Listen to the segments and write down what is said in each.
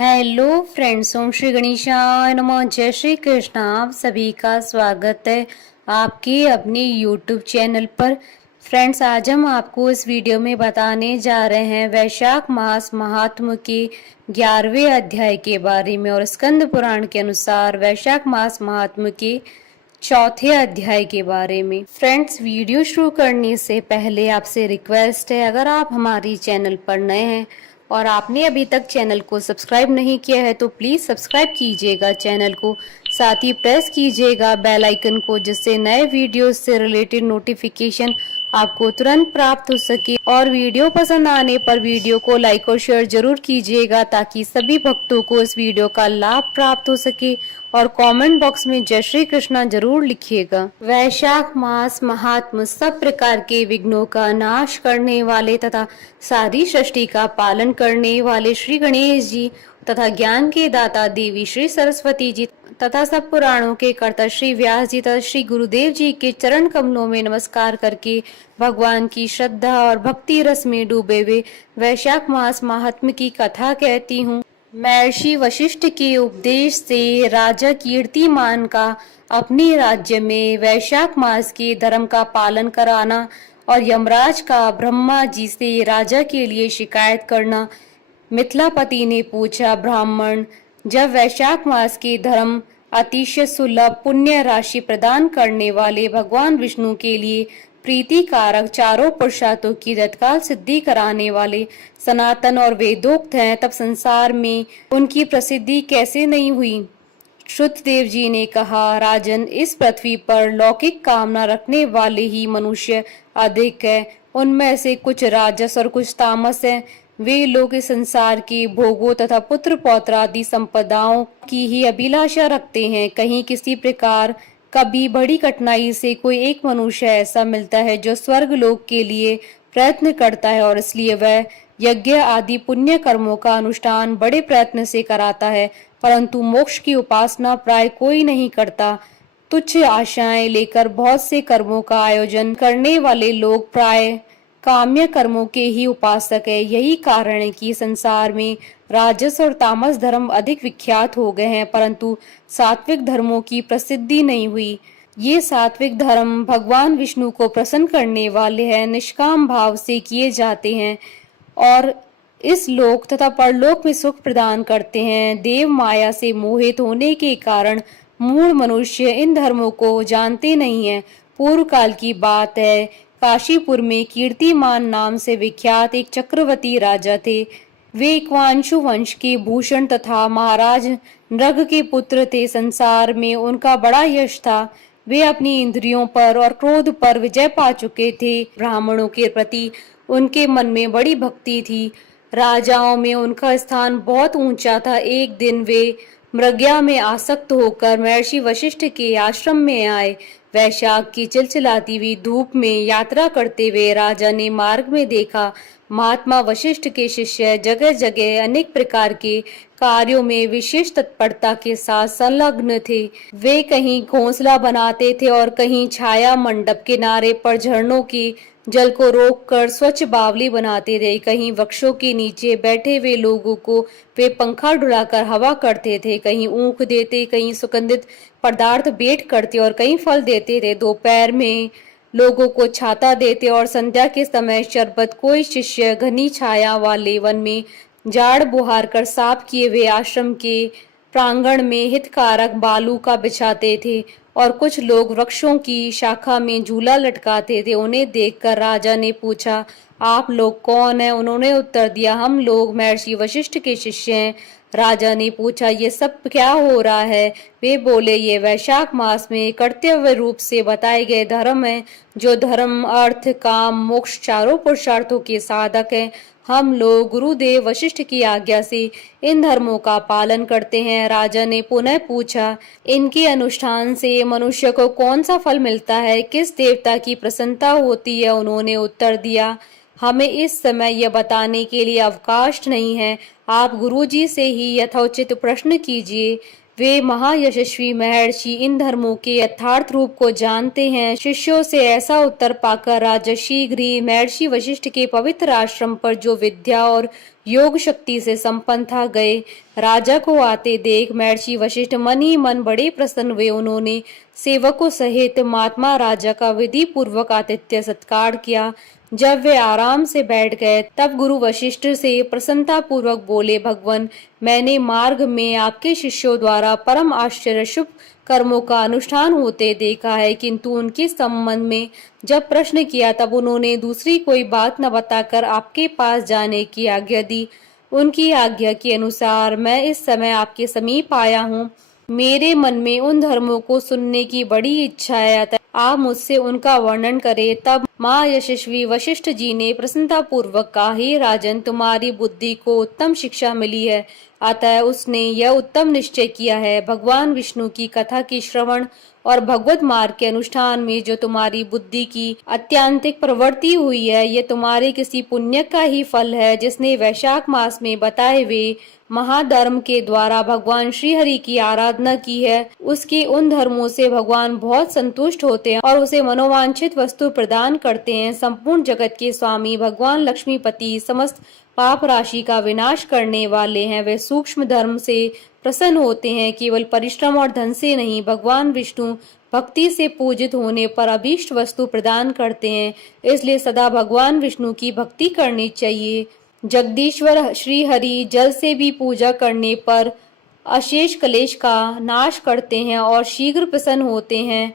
Hello friends, ओम श्री गणेशाय नमः। जय श्री कृष्ण। आप सभी का स्वागत है आपके अपने यूट्यूब चैनल पर। फ्रेंड्स, आज हम आपको इस वीडियो में बताने जा रहे हैं वैशाख मास महात्म्य के 11वें अध्याय के बारे में और स्कंद पुराण के अनुसार वैशाख मास महात्म्य के चौथे अध्याय के बारे में। फ्रेंड्स, वीडियो शुरू करने से पहले आपसे रिक्वेस्ट है, अगर आप हमारी चैनल पर नए हैं और आपने अभी तक चैनल को सब्सक्राइब नहीं किया है तो प्लीज सब्सक्राइब कीजिएगा चैनल को, साथ ही प्रेस कीजिएगा बेल आइकन को, जिससे नए वीडियो से रिलेटेड नोटिफिकेशन आपको तुरंत प्राप्त हो सके। और वीडियो पसंद आने पर वीडियो को लाइक और शेयर जरूर कीजिएगा ताकि सभी भक्तों को इस वीडियो का लाभ प्राप्त हो सके। और कमेंट बॉक्स में जय श्री कृष्णा जरूर लिखिएगा। वैशाख मास महात्म सब प्रकार के विघ्नों का नाश करने वाले तथा सारी सृष्टि का पालन करने वाले श्री गणेश जी तथा ज्ञान के दाता देवी श्री सरस्वती जी तथा सब पुराणों के कर्ता श्री व्यास जी तथा श्री गुरुदेव जी के चरण कमलों में नमस्कार करके भगवान की श्रद्धा और भक्ति रस में डूबे हुए वैशाख मास महात्म्य की कथा कहती हूँ। महर्षि वशिष्ठ के उपदेश से राजा कीर्तिमान का अपने राज्य में वैशाख मास के धर्म का पालन कराना और यमराज का ब्रह्मा जी से राजा के लिए शिकायत करना। मिथिलापति ने पूछा, ब्राह्मण, जब वैशाख मास के धर्म अतिशय सुलभ पुण्य राशि प्रदान करने वाले भगवान विष्णु के लिए प्रीति कारक चारों पुरुषार्थों की तत्काल सिद्धि कराने वाले सनातन और वेदोक्त हैं, तब संसार में उनकी प्रसिद्धि कैसे नहीं हुई। श्रुतदेव जी ने कहा, राजन, इस पृथ्वी पर लौकिक कामना रखने वाले ही मनुष्य अधिक है। उनमें से कुछ राजस और कुछ तामस हैं। वे लोग इस संसार के भोगों तथा पुत्र पौत्र आदि संपदाओं की ही अभिलाषा रखते हैं। कहीं किसी प्रकार कभी बड़ी कठिनाई से कोई एक मनुष्य ऐसा मिलता है जो स्वर्ग लोक के लिए प्रयत्न करता है और इसलिए वह यज्ञ आदि पुण्य कर्मों का अनुष्ठान बड़े प्रयत्न से कराता है, परंतु मोक्ष की उपासना प्राय कोई नहीं करता। तुच्छ आशाएं लेकर बहुत से कर्मों का आयोजन करने वाले लोग प्राय काम्य कर्मों के ही उपासक है। यही कारण है कि संसार में राजस और तामस धर्म अधिक विख्यात हो गए हैं, परंतु सात्विक धर्मों की प्रसिद्धि नहीं हुई। ये सात्विक धर्म भगवान विष्णु को प्रसन्न करने वाले हैं, निष्काम भाव से किए जाते हैं और इस लोक तथा परलोक में सुख प्रदान करते हैं। देव माया से मोहित होने के कारण मूढ़ मनुष्य इन धर्मों को जानते नहीं है। पूर्व काल की बात है, काशीपुर में कीर्तिमान नाम से विख्यात एक चक्रवर्ती राजा थे। वे इक्ष्वाकु वंश के भूषण तथा महाराज नृग के पुत्र थे। संसार में उनका बड़ा यश था। वे अपनी इंद्रियों पर और क्रोध पर विजय पा चुके थे। ब्राह्मणों के प्रति उनके मन में बड़ी भक्ति थी। राजाओं में उनका स्थान बहुत ऊंचा था। एक दिन वे मृग्या में आसक्त होकर महर्षि वशिष्ठ के आश्रम में आए। वैशाख की चिलचिलाती हुई धूप में यात्रा करते हुए राजा ने मार्ग में देखा, महात्मा वशिष्ठ के शिष्य जगह जगह अनेक प्रकार के कार्यों में विशेष तत्परता के साथ संलग्न थे। वे कहीं घोंसला बनाते थे और कहीं छाया मंडप किनारे पर झरनों की जल को रोककर स्वच्छ बावली बनाते थे। कहीं वृक्षों के नीचे बैठे हुए लोगों को वे पंखा डुलाकर हवा करते थे। कहीं ऊख देते, कहीं सुगंधित पदार्थ भेंट करते और कहीं फल देते थे। दोपहर में लोगों को छाता देते और संध्या के समय शरबत। कोई शिष्य घनी छाया वाले वन में झाड़ बुहार कर साफ किए हुए आश्रम के प्रांगण में हितकारक बालू का बिछाते थे और कुछ लोग वृक्षों की शाखा में झूला लटकाते थे। उन्हें देखकर राजा ने पूछा, आप लोग कौन हैं? उन्होंने उत्तर दिया, हम लोग महर्षि वशिष्ठ के शिष्य हैं। राजा ने पूछा, ये सब क्या हो रहा है? वे बोले, ये वैशाख मास में कर्तव्य रूप से बताए गए धर्म हैं, जो धर्म अर्थ काम मोक्ष चारों पुरुषार्थों के साधक हैं। हम लोग गुरुदेव वशिष्ठ की आज्ञा से इन धर्मों का पालन करते हैं। राजा ने पुनः पूछा, इनके अनुष्ठान से मनुष्य को कौन सा फल मिलता है? किस देवता की प्रसन्नता होती है? उन्होंने उत्तर दिया, हमें इस समय यह बताने के लिए अवकाश नहीं है। आप गुरुजी से ही यथोचित प्रश्न कीजिए। वे महायशस्वी महर्षि इन धर्मों के यथार्थ रूप को जानते हैं। शिष्यों से ऐसा उत्तर पाकर राजा शीघ्र ही महर्षि वशिष्ठ के पवित्र आश्रम पर, जो विद्या और योग शक्ति से संपन्न था, गए। राजा को आते देख महर्षि वशिष्ठ मन ही मन बड़े प्रसन्न हुए। उन्होंने सेवकों सहित महात्मा राजा का विधि पूर्वक आतिथ्य सत्कार किया। जब वे आराम से बैठ गए तब गुरु वशिष्ठ से प्रसन्नता पूर्वक बोले, भगवान, मैंने मार्ग में आपके शिष्यों द्वारा परम आश्चर्य शुभ कर्मों का अनुष्ठान होते देखा है, किंतु उनके संबंध में जब प्रश्न किया तब उन्होंने दूसरी कोई बात न बताकर आपके पास जाने की आज्ञा दी। उनकी आज्ञा के अनुसार मैं इस समय आपके समीप आया हूँ। मेरे मन में उन धर्मों को सुनने की बड़ी इच्छा है, अतः आप मुझसे उनका वर्णन करें। तब महायशस्वी वशिष्ठ जी ने प्रसन्नता पूर्वक कहा, हे राजन, तुम्हारी बुद्धि को उत्तम शिक्षा मिली है, अतः उसने यह उत्तम निश्चय किया है, भगवान विष्णु की कथा की श्रवण और भगवत मार्ग के अनुष्ठान में जो तुम्हारी बुद्धि की अत्यंतिक प्रवृत्ति हुई है, यह तुम्हारे किसी पुण्य का ही फल है, जिसने वैशाख मास में बताए हुए महाधर्म के द्वारा भगवान श्री हरि की आराधना की है। उसके उन धर्मों से भगवान बहुत संतुष्ट होते हैं और उसे मनोवांछित वस्तु प्रदान करते हैं। संपूर्ण जगत के स्वामी भगवान लक्ष्मीपति समस्त पाप राशि का विनाश करने वाले हैं। वे सूक्ष्म धर्म से प्रसन्न होते हैं, केवल परिश्रम और धन से नहीं। भगवान विष्णु भक्ति से पूजित होने पर अभीष्ट वस्तु प्रदान करते हैं, इसलिए सदा भगवान विष्णु की भक्ति करनी चाहिए। जगदीश्वर श्री हरि जल से भी पूजा करने पर अशेष क्लेश का नाश करते हैं और शीघ्र प्रसन्न होते हैं।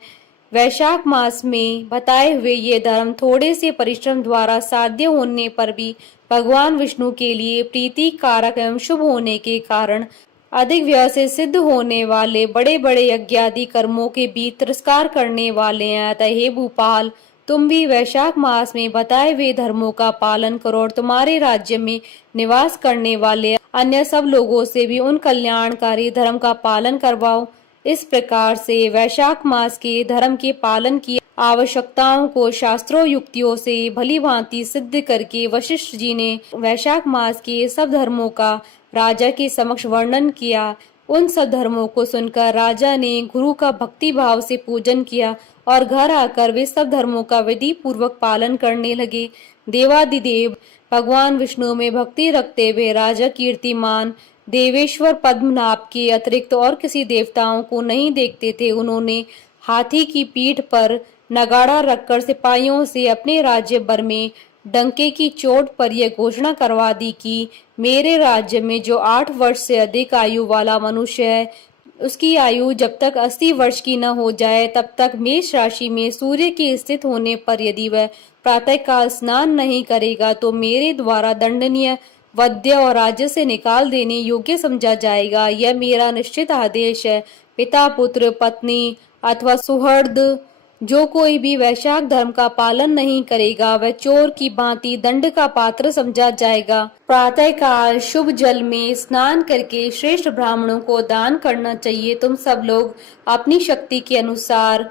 वैशाख मास में बताए हुए ये धर्म थोड़े से परिश्रम द्वारा साध्य होने पर भी भगवान विष्णु के लिए प्रीति कारक एवं शुभ होने के कारण अधिक व्यय से सिद्ध होने वाले बड़े बड़े यज्ञादि कर्मों के भी तिरस्कार करने वाले हैं। अतः हे भूपाल, तुम भी वैशाख मास में बताए हुए धर्मों का पालन करो और तुम्हारे राज्य में निवास करने वाले अन्य सब लोगों से भी उन कल्याणकारी धर्म का पालन करवाओ। इस प्रकार से वैशाख मास के धर्म के पालन की आवश्यकताओं को शास्त्रों युक्तियों से भली भांति सिद्ध करके वशिष्ठ जी ने वैशाख मास के सब धर्मों का राजा के समक्ष वर्णन किया। उन सब धर्मों को सुनकर राजा ने गुरु का भक्ति भाव से पूजन किया और घर आकर वे सब धर्मों का विधि पूर्वक पालन करने लगे। देवादिदेव भगवान विष्णु में भक्ति रखते हुए राजा कीर्तिमान देवेश्वर पद्मनाभ के अतिरिक्त और किसी देवताओं को नहीं देखते थे। उन्होंने हाथी की पीठ पर नगाड़ा रखकर सिपाहियों से अपने राज्य भर में डंके की चोट पर यह घोषणा करवा दी कि मेरे राज्य में जो 8 वर्ष से अधिक आयु वाला मनुष्य है, उसकी आयु जब तक 80 वर्ष की न हो जाए तब तक मेष राशि में सूर्य के स्थित होने पर यदि वह प्रातःकाल स्नान नहीं करेगा तो मेरे द्वारा दंडनीय, वध्य और राज्य से निकाल देने योग्य समझा जाएगा। यह मेरा निश्चित आदेश है। पिता, पुत्र, पत्नी अथवा सुहृद जो कोई भी वैशाख धर्म का पालन नहीं करेगा वह चोर की भांति दंड का पात्र समझा जाएगा। प्रातःकाल शुभ जल में स्नान करके श्रेष्ठ ब्राह्मणों को दान करना चाहिए। तुम सब लोग अपनी शक्ति के अनुसार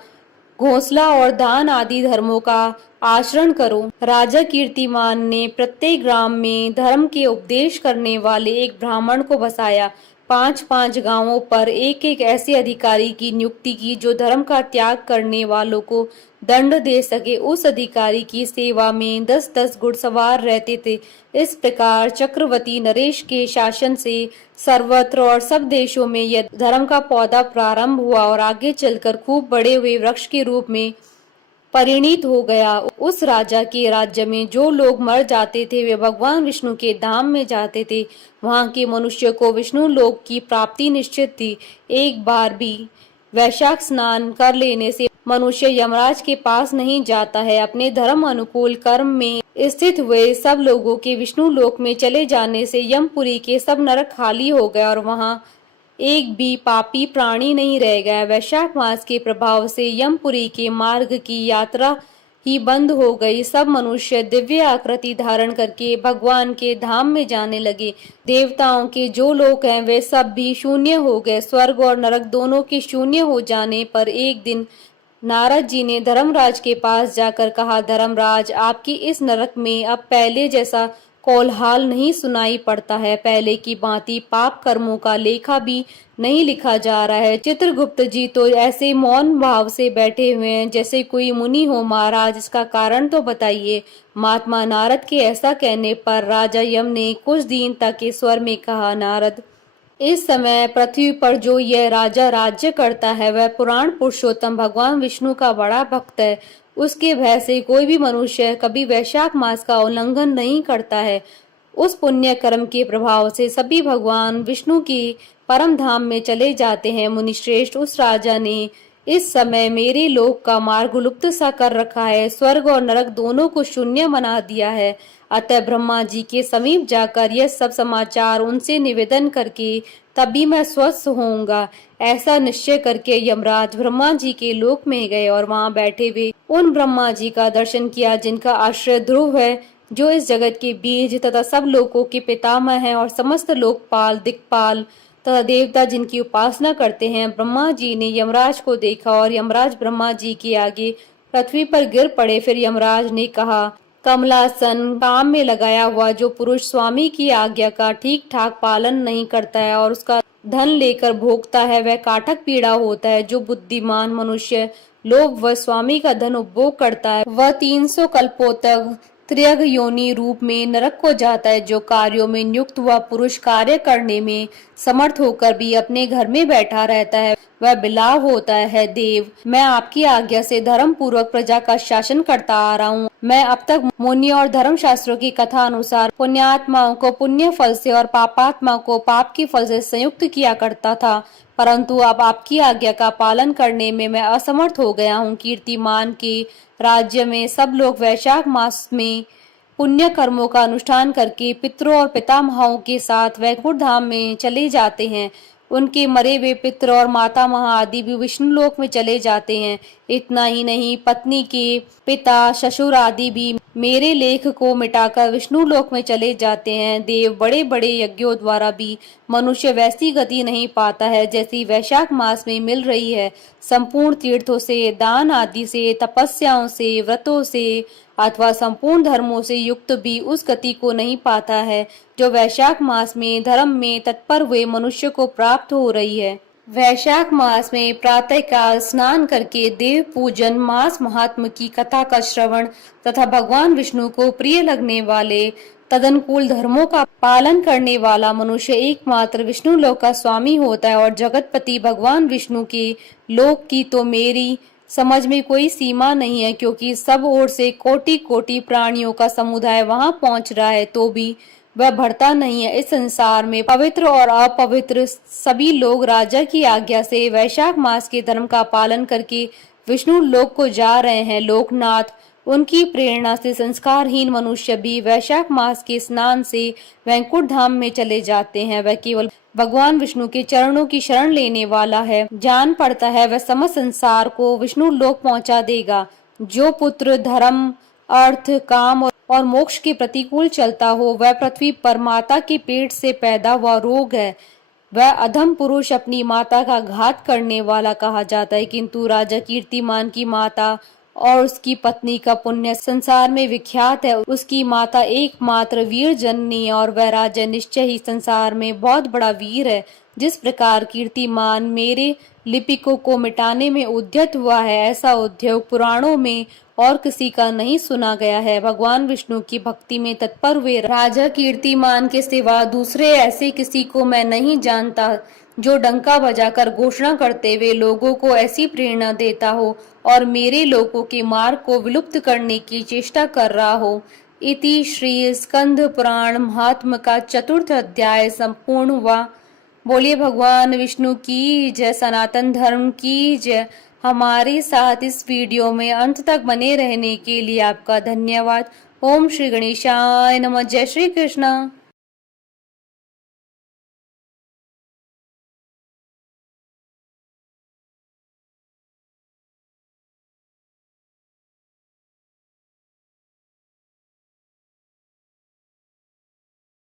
घोंसला और दान आदि धर्मों का आचरण करो। राजा कीर्तिमान ने प्रत्येक ग्राम में धर्म के उपदेश करने वाले एक ब्राह्मण को बसाया। 5-5 गांवों पर एक एक ऐसे अधिकारी की नियुक्ति की जो धर्म का त्याग करने वालों को दंड दे सके। उस अधिकारी की सेवा में 10-10 घुड़सवार रहते थे। इस प्रकार चक्रवर्ती नरेश के शासन से सर्वत्र और सब देशों में यह धर्म का पौधा प्रारंभ हुआ और आगे चलकर खूब बड़े हुए वृक्ष के रूप में परिणित हो गया। उस राजा के राज्य में जो लोग मर जाते थे वे भगवान विष्णु के धाम में जाते थे। वहां के मनुष्य को विष्णु लोक की प्राप्ति निश्चित थी। एक बार भी वैशाख स्नान कर लेने से मनुष्य यमराज के पास नहीं जाता है। अपने धर्म अनुकूल कर्म में स्थित हुए सब लोगों के विष्णु लोक में चले जाने से यमपुरी के सब नरक खाली हो गए और वहां एक भी पापी प्राणी नहीं रह गया। वैशाख मास के प्रभाव से यमपुरी के मार्ग की यात्रा ही बंद हो गई। सब मनुष्य दिव्य आकृति धारण करके भगवान के धाम में जाने लगे। देवताओं के जो लोक हैं वे सब भी शून्य हो गए। स्वर्ग और नरक दोनों के शून्य हो जाने पर एक दिन नारद जी ने धर्मराज के पास जाकर कहा, धर्मराज, आपकी इस नरक में अब पहले जैसा कोलाहल नहीं सुनाई पड़ता है। पहले की भांति पाप कर्मों का लेखा भी नहीं लिखा जा रहा है। चित्रगुप्त जी तो ऐसे मौन भाव से बैठे हुए हैं जैसे कोई मुनि हो। महाराज, इसका कारण तो बताइए। महात्मा नारद के ऐसा कहने पर राजा यम ने कुछ दिन तक के स्वर में कहा, नारद, इस समय पृथ्वी पर जो यह राजा राज्य करता है वह पुराण पुरुषोत्तम भगवान विष्णु का बड़ा भक्त है। उसके भय से कोई भी मनुष्य कभी वैशाख मास का उल्लंघन नहीं करता है। उस पुण्य कर्म के प्रभाव से सभी भगवान विष्णु के परम धाम में चले जाते हैं। मुनिश्रेष्ठ, उस राजा ने इस समय मेरे लोक का मार्ग लुप्त सा कर रखा है। स्वर्ग और नरक दोनों को शून्य बना दिया है। अतः ब्रह्मा जी के समीप जाकर यह सब समाचार उनसे निवेदन करके तभी मैं स्वस्थ होऊंगा। ऐसा निश्चय करके यमराज ब्रह्मा जी के लोक में गए और वहां बैठे हुए उन ब्रह्मा जी का दर्शन किया जिनका आश्रय ध्रुव है, जो इस जगत के बीज तथा सब लोकों के पितामह हैं और समस्त लोकपाल, दिक्पाल तथा देवता जिनकी उपासना करते हैं। ब्रह्मा जी ने यमराज को देखा और यमराज ब्रह्मा जी के आगे पृथ्वी पर गिर पड़े। फिर यमराज ने कहा, कमलासन काम में लगाया हुआ जो पुरुष स्वामी की आज्ञा का ठीक ठाक पालन नहीं करता है और उसका धन लेकर भोगता है, वह काटक पीड़ा होता है। जो बुद्धिमान मनुष्य लोभ व स्वामी का धन उपभोग करता है वह 300 कल्पों तक त्रियग योनि रूप में नरक को जाता है। जो कार्यों में नियुक्त हुआ पुरुष कार्य करने में समर्थ होकर भी अपने घर में बैठा रहता है वह बिलाव होता है। देव, मैं आपकी आज्ञा से धर्म पूर्वक प्रजा का शासन करता आ रहा हूँ। मैं अब तक मुनि और धर्म शास्त्रों की कथा अनुसार पुण्यात्माओं को पुण्य फल से और पापात्मा को पाप के फल से संयुक्त किया करता था, परंतु अब आपकी आज्ञा का पालन करने में मैं असमर्थ हो गया हूँ। कीर्तिमान के राज्य में सब लोग वैशाख मास में पुण्य कर्मों का अनुष्ठान करके पितरों और पितामहों के साथ वैकुंठ धाम में चले जाते हैं। उनके मरे हुए पितर और माता महा आदि भी विष्णु लोक में चले जाते हैं। इतना ही नहीं, पत्नी के पिता, ससुर आदि भी मेरे लेख को मिटाकर विष्णु लोक में चले जाते हैं। देव, बड़े बड़े यज्ञों द्वारा भी मनुष्य वैसी गति नहीं पाता है जैसी वैशाख मास में मिल रही है। संपूर्ण तीर्थों से, दान आदि से, तपस्याओं से, व्रतों से अथवा संपूर्ण धर्मों से युक्त भी उस गति को नहीं पाता है जो वैशाख मास में धर्म में तत्पर हुए मनुष्य को प्राप्त हो रही है। वैशाख मास में प्रातः काल स्नान करके देव पूजन, मास महात्म की कथा का श्रवण तथा भगवान विष्णु को प्रिय लगने वाले तदनुकूल धर्मों का पालन करने वाला मनुष्य एकमात्र विष्णु लोक का स्वामी होता है। और जगतपति भगवान विष्णु के लोक की तो मेरी समझ में कोई सीमा नहीं है, क्योंकि सब ओर से कोटि कोटि प्राणियों का समुदाय वहां पहुंच रहा है तो भी वह बढ़ता नहीं है। इस संसार में पवित्र और अपवित्र सभी लोग राजा की आज्ञा से वैशाख मास के धर्म का पालन करके विष्णु लोक को जा रहे हैं। लोकनाथ, उनकी प्रेरणा से संस्कारहीन मनुष्य भी वैशाख मास के स्नान से वैकुंठ धाम में चले जाते हैं। वह केवल भगवान विष्णु के चरणों की शरण लेने वाला है, जान पड़ता है वह समस्त संसार को विष्णु लोक पहुंचा देगा। जो पुत्र धर्म, अर्थ, काम और मोक्ष के प्रतिकूल चलता हो वह पृथ्वी पर माता के पेट से पैदा हुआ रोग है। वह अधम पुरुष अपनी माता का घात करने वाला कहा जाता है। किंतु राजा कीर्तिमान की माता और उसकी पत्नी का पुण्य संसार में विख्यात है। उसकी माता एकमात्र वीर जननी और वह राजा निश्चय ही संसार में बहुत बड़ा वीर है। जिस प्रकार कीर्तिमान मेरे लिपिकों को मिटाने में उद्यत हुआ है, ऐसा उद्योग पुराणों में और किसी का नहीं सुना गया है। भगवान विष्णु की भक्ति में तत्पर हुए राजा कीर्तिमान के सिवा दूसरे ऐसे किसी को मैं नहीं जानता जो डंका बजाकर घोषणा करते हुए लोगों को ऐसी प्रेरणा देता हो और मेरे लोगों के मार्ग को विलुप्त करने की चेष्टा कर रहा हो। इति श्री स्कंद पुराण महात्म का 4th अध्याय संपूर्ण हुआ। बोलिए भगवान विष्णु की जय, सनातन धर्म की जय। हमारे साथ इस वीडियो में अंत तक बने रहने के लिए आपका धन्यवाद। ओम श्री गणेशाय नमः। जय श्री कृष्ण।